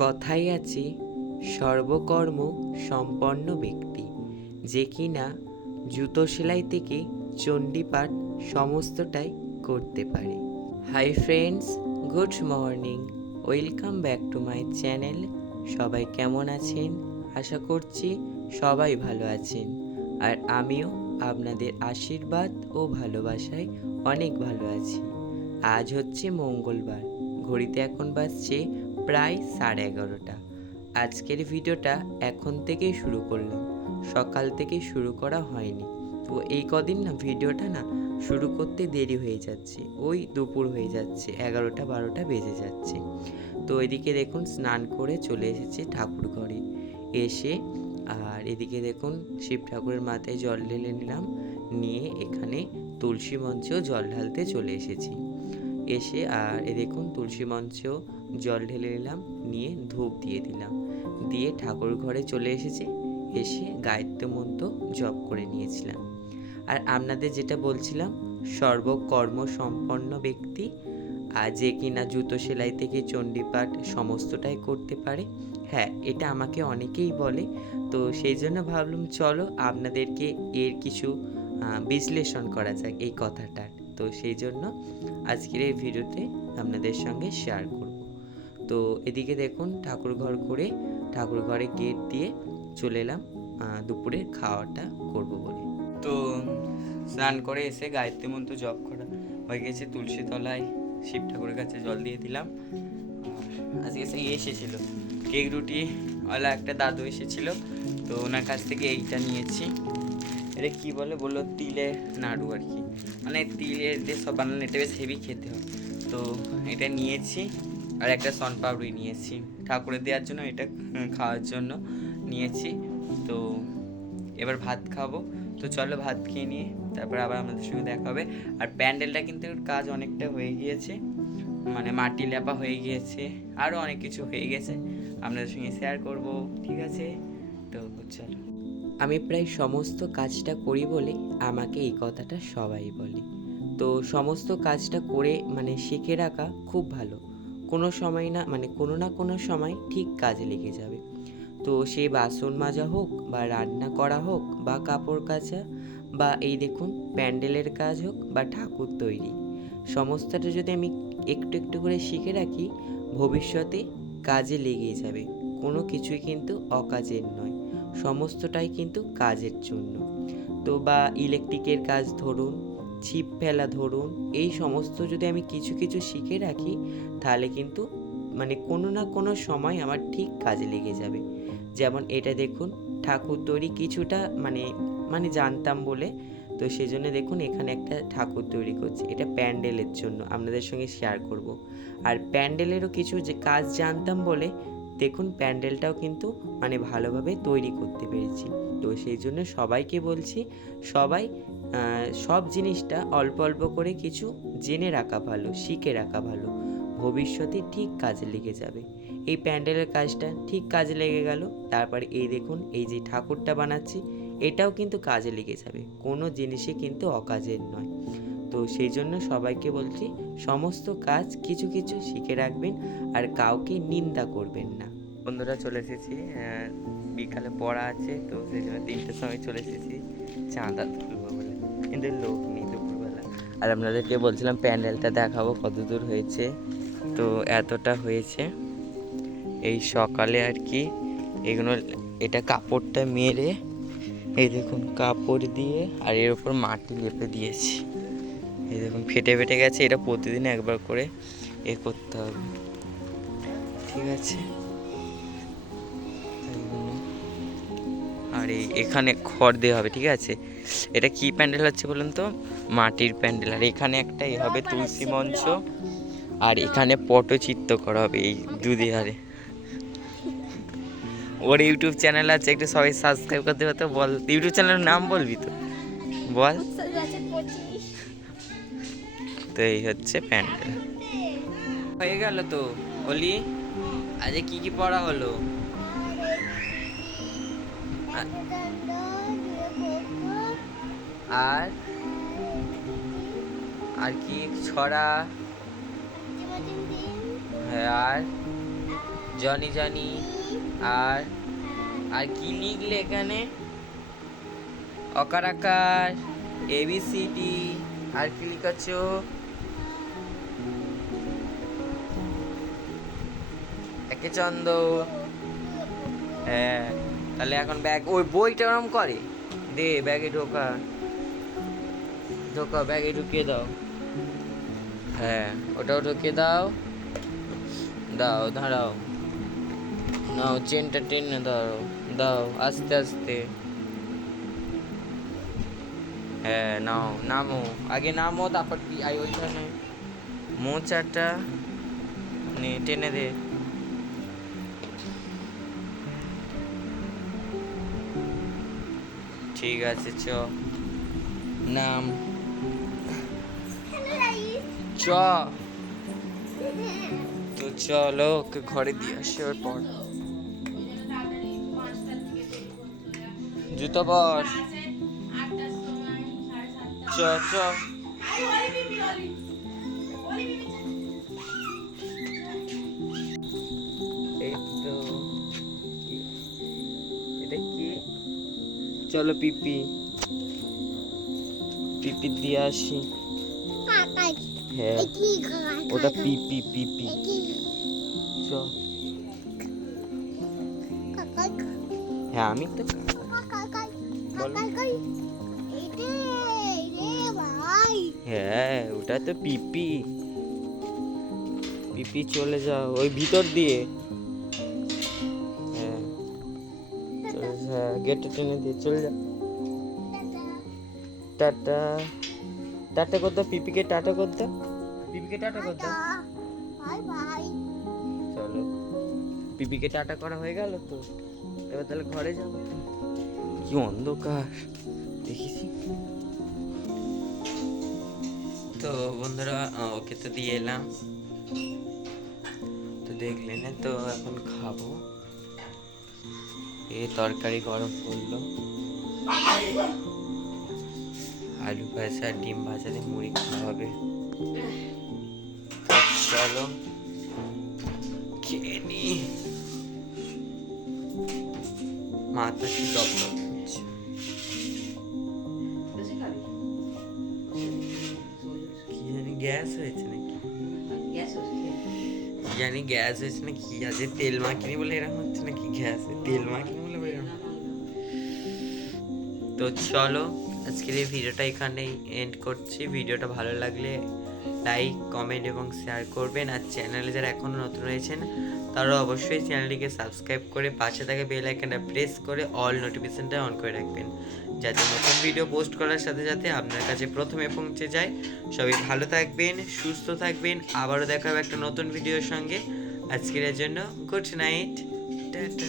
কথাই আছে সর্বকর্ম সম্পন্ন ব্যক্তি, যে কিনা জুতো সেলাই থেকে চণ্ডীপাঠ সমস্তটাই করতে পারে। Hi friends, good morning, welcome back to my channel. সবাই কেমন আছেন? আশা করছি সবাই ভালো আছেন, আর আমিও আপনাদের আশীর্বাদ ও ভালোবাসায় অনেক ভালো আছি। আজ হচ্ছে মঙ্গলবার, ঘড়িতে এখন বাজছে প্রায় 11:30। আজকের ভিডিওটা এখন থেকেই শুরু করলাম, সকাল থেকে শুরু করা হয়নি। তো এই কদিন না ভিডিওটা শুরু করতে দেরি হয়ে যাচ্ছে, ওই দুপুর হয়ে যাচ্ছে, 11টা 12টা বেজে যাচ্ছে। তো এদিকে দেখুন স্নান করে চলে এসেছে ঠাকুর ঘরে এসে, আর এদিকে দেখুন শিব ঠাকুরের মাথায় জল ঢেলে নিলাম, নিয়ে এখানে তুলসী মঞ্চেও জল ঢালতে চলে এসেছি। এসে আর এ দেখুন তুলসী মঞ্চেও জল ঢেলে নিলাম, নিয়ে ধূপ দিয়ে দিলাম, দিয়ে ঠাকুর ঘরে চলে এসেছে। এসে গায়ত্রী মন্ত্র জপ করে নিয়েছিলাম। আর আপনাদের যেটা বলছিলাম, সর্বকর্ম সম্পন্ন ব্যক্তি, আর যে কিনা জুতো সেলাই থেকে চণ্ডীপাঠ সমস্তটাই করতে পারে। হ্যাঁ, এটা আমাকে অনেকেই বলে, তো সেই জন্য ভাবলাম চলো আপনাদেরকে এর কিছু বিশ্লেষণ করা যাক এই কথাটার। তো সেই জন্য আজকের এই ভিডিওতে আপনাদের সঙ্গে শেয়ার করব। তো এদিকে দেখুন ঠাকুর ঘর করে ঠাকুর ঘরে গেট দিয়ে চলে এলাম দুপুরের খাওয়াটা করব বলে। তো স্নান করে এসে গায়ত্রী মন্ত্র জপ করা হয়ে গেছে, তুলসী তলায় শিব ঠাকুরের কাছে জল দিয়ে দিলাম। আজকে সেই এসেছিল কেক রুটিওয়ালা একটা দাদু এসেছিল, তো ওনার কাছ থেকে এইটা নিয়েছি। এটা কি বললো তিলের নাড়ু আর কি, মানে তিলের দিয়ে সব বানানো, এটা বেশ হেভি খেতে হয়। তো এটা নিয়েছি, আর একটা শনপাপড়ি নিয়েছি ঠাকুরের দেওয়ার জন্য, এটা খাওয়ার জন্য নিয়েছি। তো এবার ভাত খাবো, তো চলো ভাত খেয়ে নিয়ে তারপর আবার আমাদের সঙ্গে দেখা হবে। আর প্যান্ডেলটা কিন্তু কাজ অনেকটা হয়ে গিয়েছে, মানে মাটি লেপা হয়ে গিয়েছে, আরও অনেক কিছু হয়ে গেছে, আপনাদের সঙ্গে শেয়ার করব, ঠিক আছে? তো চলো। আমি প্রায় সমস্ত কাজটা করি বলে আমাকে এই কথাটা সবাই বলে। তো সমস্ত কাজটা করে মানে শিখে রাখা খুব ভালো, কোনো সময় কোনো না কোনো সময় ঠিক কাজে লেগে যাবে। তো সে বাসন মাজা হোক, বা রান্না করা হোক, বা কাপড় কাচা, বা এই দেখুন প্যান্ডেলের কাজ হোক, বা ঠাকুর তৈরি, সমস্তটা যদি আমি একটু একটু করে শিখে রাখি, ভবিষ্যতে কাজে লেগে যাবে। কোনো কিছুই কিন্তু অকাজের নয়, সমস্তটাই কিন্তু কাজের জন্য। তো বা ইলেকট্রিকের কাজ ধরুন, ছিপ ফেলা ধরুন, এই সমস্ত যদি আমি কিছু কিছু শিখে রাখি, তাহলে কিন্তু কোনো না কোনো সময় আমার ঠিক কাজে লেগে যাবে। যেমন এটা দেখুন ঠাকুর তৈরি কিছুটা জানতাম বলে, তো সেই জন্য দেখুন এখানে একটা ঠাকুর তৈরি করছি, এটা প্যান্ডেলের জন্য আপনাদের সঙ্গে শেয়ার করব। আর প্যান্ডেলেরও কিছু যে কাজ জানতাম বলে দেখুন প্যান্ডেলটাও কিন্তু ভালোভাবে তৈরি করতে পেরেছি। তো সেই জন্য সবাইকে বলছি, সবাই সব জিনিসটা অল্প অল্প করে কিছু জেনে রাখা ভালো, শিখে রাখা ভালো, ভবিষ্যতে ঠিক কাজে লেগে যাবে। এই প্যান্ডেলের কাজটা ঠিক কাজে লেগে গেল, তারপরে এই দেখুন এই যে ঠাকুরটা বানাচ্ছি, এটাও কিন্তু কাজে লেগে যাবে, কোনো জিনিসই কিন্তু অকাজের নয়। তো সেই জন্য সবাইকে বলছি সমস্ত কাজ কিছু কিছু শিখে রাখবেন, আর কাউকে নিন্দা করবেন না। বন্ধুরা চলে এসেছি, বিকালে পড়া আছে, তো সেই জন্য 3টের সময় চলে এসেছি চাঁদা তুলবো বলে, কিন্তু লোক নেই দুপুরবেলা। আর আপনাদেরকে বলছিলাম প্যান্ডেলটা দেখাবো কত দূর হয়েছে, তো এতটা হয়েছে এই সকালে আর কি। এগুলো এটা কাপড়টা মেরে এই দেখুন কাপড় দিয়ে আর এর উপর মাটি লেপে দিয়েছি, এই দেখুন ফেটে ফেটে গেছে, এটা প্রতিদিন একবার করে করতে হবে, ঠিক আছে? আর এখানে খড় দেওয়া হবে, ঠিক আছে? এটা কি প্যান্ডেল হচ্ছে বলুন তো? মাটির প্যান্ডেল। আর এখানে একটা হবে তুলসী মঞ্চ, আর এখানে পটচিত্র করা হবে এই দুদিহারে। ওর ইউটিউব চ্যানেল আছে, একটু সবাই সাবস্ক্রাইব করতে হবে। তো বল ইউটিউব চ্যানেলের নাম বলবি তো, বল। তো এই হচ্ছে প্যান্ডেল হয়ে গেল। তো বলি আজকে কি কি পড়া হলো? আর আর কি ছড়া? হ্যাঁ, আর জনি জনি। আর আর কি লিখলে এখানে? অকার আকার, ABCD। আর কি লিখাচ্ছো? একে চন্দ। হ্যাঁ, তাহলে এখন ব্যাগ, ওই বইটা ওরম করে দে, ব্যাগে ঢোকা ঢোকা, ব্যাগে ঢুকিয়ে দাও। হ্যাঁ, ওটাও ঢুকিয়ে দাও। দাও, দাঁড়াও, নাও চেনটা টেনে দাও, দাও আস্তে আস্তে। হ্যাঁ, নাও, নামো, আগে নামো, তারপর কি আই ওইখানে মোচাটা নে, টেনে দে। ঠিক আছে, চ নাম, চ। তো চলো, ওকে ঘরে দিয়ে আসি। ওর পর জুতো পর, চ চ। এই তো, এটা কি? চলো পিপি, পিপি দিয়ে আসি। হ্যাঁ, ওটা পিপি, পিপি। চ। হ্যাঁ, আমি তো হ্যাঁ, ওটা তো পিপি, পিপি। চলে যাও ওই ভিতর দিয়ে। হ্যাঁ, চলে যা, গেটে টেনে দিয়ে চলে যা। টাটা, টাটা কর দাও পিপিকে, টাটা কর দাও পিপিকে, টাটা কর দাও। চলো, পিপিকে টাটা করা হয়ে গেল তো, এবার তাহলে ঘরে যাবো। কি অন্ধকার দেখেছি তো বন্ধুরা, ওকে তো দিয়ে এলাম, তো দেখলে না তো, এখন খাবো। এই তরকারি গরম করলো, আলু ভাজা, ডিম ভাজা দিয়ে মুড়ি খাওয়া হবে। চলো খেয়ে নি। মাথা কি ডক ডক করছে। কি জানি গ্যাস হয়েছে নাকি, জানি গ্যাস হয়েছে না কি আছে, তেল মাখিনি বলে এরকম হচ্ছে নাকি, গ্যাস তেল মাখিনি বলে এরকম। তো চলো, আজকের এই ভিডিওটা এখানেই এন্ড করছি। ভিডিওটা ভালো লাগলে লাইক, কমেন্ট এবং শেয়ার করবেন। আর চ্যানেলে যারা এখনও নতুন রয়েছেন তারা অবশ্যই চ্যানেলটিকে সাবস্ক্রাইব করে পাশে থাকা বেল আইকনটা প্রেস করে অল নোটিফিকেশনটা অন করে রাখবেন, যাতে নতুন ভিডিও পোস্ট করার সাথে সাথে আপনার কাছে প্রথমে পৌঁছে যায়। সবাই ভালো থাকবেন, সুস্থ থাকবেন, আবারও দেখা হবে একটা নতুন ভিডিওর সঙ্গে। আজকের জন্য গুড নাইট, টাটা।